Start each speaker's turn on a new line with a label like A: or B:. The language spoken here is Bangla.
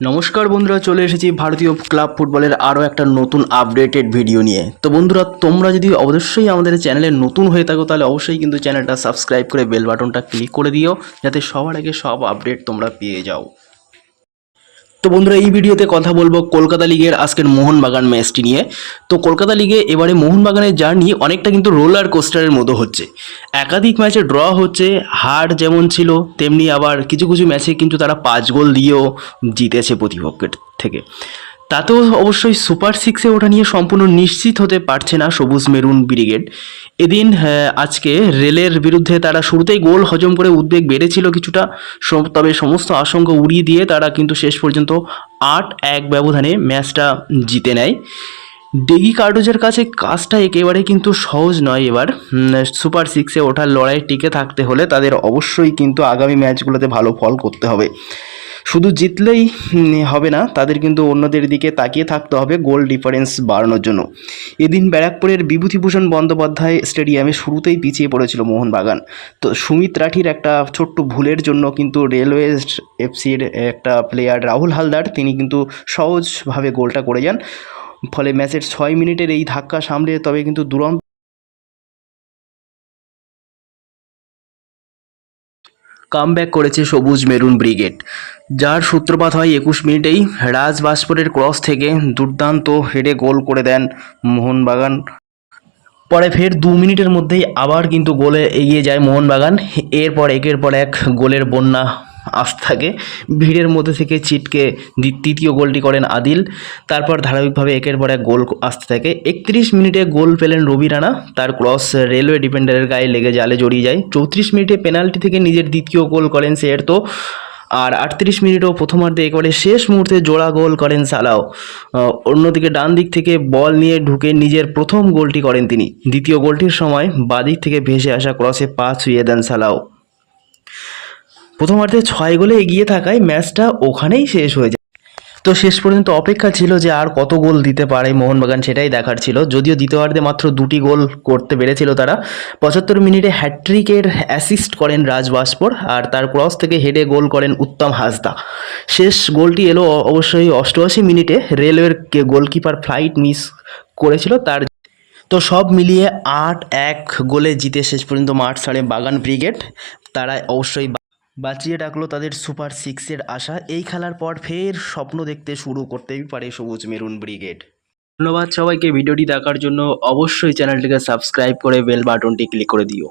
A: নমস্কার বন্ধুরা, চলে এসেছি ভারতীয় ক্লাব ফুটবলের আরও একটা নতুন আপডেটেড ভিডিও নিয়ে। তো বন্ধুরা, তোমরা যদি অবশ্যই আমাদের চ্যানেলে নতুন হয়ে থাকো, তাহলে অবশ্যই কিন্তু চ্যানেলটা সাবস্ক্রাইব করে বেল বাটনটা ক্লিক করে দিও, যাতে সবার আগে সব আপডেট তোমরা পেয়ে যাও। তো বন্ধুরা, এই ভিডিওতে কথা বলব কলকাতা লিগের আজকের মোহনবাগান ম্যাচটি নিয়ে। তো কলকাতা লিগে এবারে মোহনবাগানের জার্নি অনেকটা কিন্তু রোলার কোস্টারের মতো হচ্ছে। একাধিক ম্যাচে ড্র হচ্ছে, হার যেমন ছিল, তেমনি আবার কিছু কিছু ম্যাচে কিন্তু তারা পাঁচ গোল দিয়েও জিতেছে প্রতিপক্ষের থেকে। তাতেও অবশ্যই সুপার সিক্সে ওটা নিয়ে সম্পূর্ণ নিশ্চিত হতে পারছে না সবুজ মেরুন ব্রিগেড। এদিন হ্যাঁ, আজকে রেলের বিরুদ্ধে তারা শুরুতেই গোল হজম করে উদ্বেগ বেড়েছিল কিছুটা। তবে সমস্ত আশঙ্কা উড়িয়ে দিয়ে তারা কিন্তু শেষ পর্যন্ত আট এক ব্যবধানে ম্যাচটা জিতে নেয়। ডেগি কার্ডোজের কাছে কাজটা একেবারে কিন্তু সহজ নয় এবার। সুপার সিক্সে ওঠার লড়াই টিকে থাকতে হলে তাদের অবশ্যই কিন্তু আগামী ম্যাচগুলোতে ভালো ফল করতে হবে। শুধু জিতলেই হবে না, তাদের কিন্তু অন্যদের দিকে তাকিয়ে থাকতে হবে গোল ডিফারেন্স বাড়ানোর জন্য। এদিন ব্যারাকপুরের বিভূতিভূষণ বন্দ্যোপাধ্যায় স্টেডিয়ামে শুরুতেই পিছিয়ে পড়েছিল মোহনবাগান। তো সুমিত রাঠির একটা ছোট্ট ভুলের জন্য কিন্তু রেলওয়ে এফসির একটা প্লেয়ার রাহুল হালদার, তিনি কিন্তু সহজভাবে গোলটা করে যান। ফলে ম্যাচের ছয় মিনিটের এই ধাক্কা সামলে তবে কিন্তু দুরন্ত কামব্যাক করেছে সবুজ মেরুন ব্রিগেড। যার সূত্রপাত হয় একুশ মিনিটেই। রাজ বাসপুরের ক্রস থেকে দুর্দান্ত হেডে গোল করে দেন মোহনবাগান। পরে ফের দু মিনিটের মধ্যেই আবার কিন্তু গোলে এগিয়ে যায় মোহনবাগান। এরপর একের পর এক গোলের বন্যা আসতে থাকে। ভিড়ের মধ্যে থেকে দ্বি- তৃতীয় গোলটি করেন আদিল। তারপর ধারাবাহিকভাবে একের পর এক গোল আসতে থাকে। একত্রিশ মিনিটে গোল পেলেন রবি রানা। তার ক্রস রেলওয়ে ডিফেন্ডারের গায়ে লেগে জালে জড়িয়ে যায়। চৌত্রিশ মিনিটে পেনাল্টি থেকে নিজের দ্বিতীয় গোল করেন সের তো আর আটত্রিশ মিনিটও প্রথমার্ধে একেবারে শেষ মুহূর্তে জোড়া গোল করেন সালাও। অন্যদিকে ডান দিক থেকে বল নিয়ে ঢুকে নিজের প্রথম গোলটি করেন তিনি। দ্বিতীয় গোলটির সময় বাদিক থেকে ভেসে আসা ক্রসে পা ছুঁয়ে দেন সালাও। প্রথমার্ধে ছয় গোলে এগিয়ে থাকায় ম্যাচটা ওখানেই শেষ হয়ে যায়। তো শেষ পর্যন্ত অপেক্ষা ছিল যে আর কত গোল দিতে পারে মোহনবাগান সেটাই দেখার ছিল। যদিও দ্বিতীয়ার্ধে মাত্র দুটি গোল করতে পেরেছিল তারা। পঁচাত্তর মিনিটে হ্যাট্রিকের অ্যাসিস্ট করেন রাজ বাসপর আর তার ক্রস থেকে হেডে গোল করেন উত্তম হাসদা। শেষ গোলটি এলো অবশ্যই অষ্টআশি মিনিটে। রেলওয়ের গোলকিপার ফ্লাইট মিস করেছিল তার। তো সব মিলিয়ে আট এক গোলে জিতে শেষ পর্যন্ত মাঠ ছাড়ে বাগান ব্রিগেড। তারা অবশ্যই বাঁচিয়ে ডাকলো তাদের সুপার সিক্সের আশা। এই খেলার পর ফের স্বপ্ন দেখতে শুরু করতেই পারে সবুজ মেরুন ব্রিগেড। ধন্যবাদ সবাইকে। ভিডিওটি দেখার জন্য অবশ্যই চ্যানেলটিকে সাবস্ক্রাইব করে বেল বাটনটি ক্লিক করে দিও।